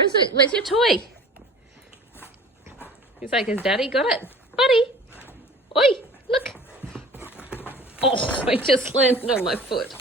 Where is it? Where's your toy? He's like, has Daddy got it? Buddy! Oi, look! Oh, I just landed on my foot.